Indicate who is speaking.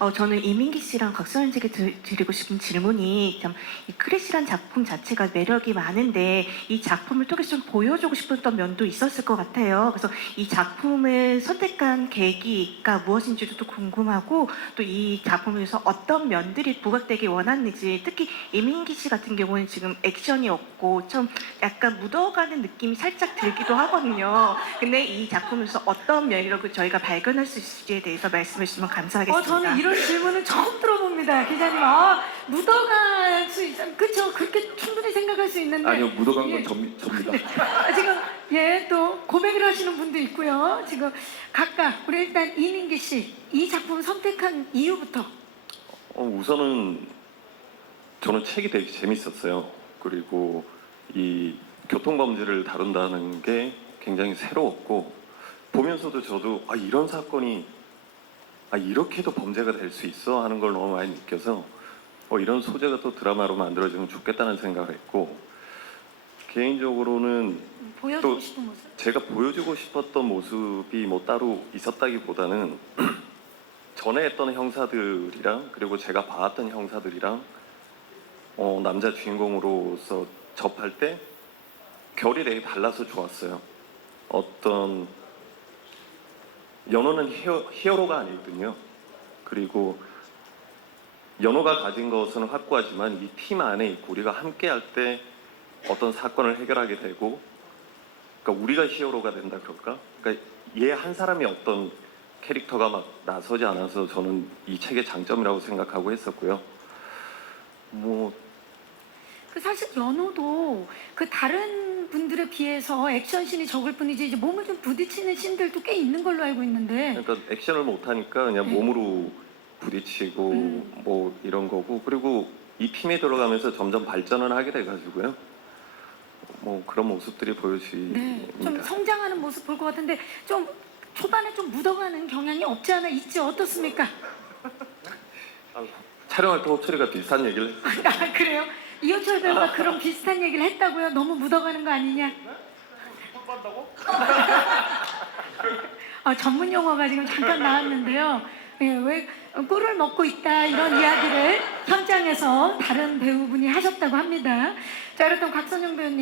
Speaker 1: 어, 저는 이민기 씨랑 곽선현 씨에게 드, 드리고 싶은 질문이 참, 이 크래시란 작품 자체가 매력이 많은데 이 작품을 통해서 좀 보여주고 싶었던 면도 있었을 것 같아요. 그래서 이 작품을 선택한 계기가 무엇인지도 또 궁금하고 또 이 작품에서 어떤 면들이 부각되기 원하는지 특히 이민기 씨 같은 경우는 지금 액션이 없고 좀 약간 묻어가는 느낌이 살짝 들기도 하거든요. 근데 이 작품에서 어떤 매력을 저희가 발견할 수 있을지에 대해서 말씀해 주시면
Speaker 2: 어,
Speaker 1: 감사하겠습니다.
Speaker 2: 저는 이런 질문은 처음 들어봅니다, 기자님. 아, 묻어갈 수 있어. 그쵸? 그렇게 충분히 생각할 수 있는데.
Speaker 3: 아니요 묻어간
Speaker 2: 예.
Speaker 3: 건 점, 접니다.
Speaker 2: 아, 지금 예 또 고백을 하시는 분도 있고요. 지금 각각 우리 일단 이민기 씨 이 작품 선택한 이유부터
Speaker 4: 어, 우선은 저는 책이 되게 재밌었어요. 그리고 이 교통범죄를 다룬다는 게 굉장히 새로웠고 보면서도 저도 아 이런 사건이 아 이렇게도 범죄가 될 수 있어 하는 걸 너무 많이 느껴서 어, 이런 소재가 또 드라마로 만들어지면 좋겠다는 생각을 했고 개인적으로는 또-. 제가 보여주고 싶었던 모습이 뭐 따로 있었다기보다는 전에 했던 형사들이랑 그리고 제가 봐왔던 형사들이랑 어, 남자 주인공으로서 접할 때 결이 되게 달라서 좋았어요. 어떤 연호는 히어, 히어 로가 아니거든요. 그리고 연호가 가진 것은 확고하지만 이 팀 안에 있고 우리가 함께 할 때 어떤 사건을 해결하게 되고 그러니까 우리가 히어로가 된다 그럴까? 그러니까 얘 한 사람이 어떤 캐릭터가 막 나서지 않아서 저는 이 책의 장점이라고 생각하고 했었고요.
Speaker 2: 뭐그 사실 연호도 그 다른 분들에 비해서 액션씬이 적을 뿐이지 이제 몸을 좀 부딪히는 씬들도 꽤 있는 걸로 알고 있는데
Speaker 4: 그러니까 액션을 못 하니까 그냥
Speaker 2: 네.
Speaker 4: 몸으로 부딪히고
Speaker 2: 음.
Speaker 4: 뭐 이런 거고 그리고 이 팀에 들어가면서 점점 발전을 하게 돼가지고요. 뭐 그런 모습들이 보여집니다.
Speaker 2: 네, 좀 성장하는 모습 볼 것 같은데 좀 초반에 좀 묻어가는 경향이 없지 않아 있지 어떻습니까?
Speaker 4: 촬영할 때 호철이가 비슷한 얘기를 했어요.
Speaker 2: 아 그래요? 이호철 배우가 그런 비슷한 얘기를 했다고요? 너무 묻어가는 거 아니냐? 아, 전문 용어가 지금 잠깐 나왔는데요. 예, 왜 꿀을 먹고 있다 이런 이야기를 현장에서 다른 배우분이 하셨다고 합니다. 자, 그렇다면 곽선영 배우님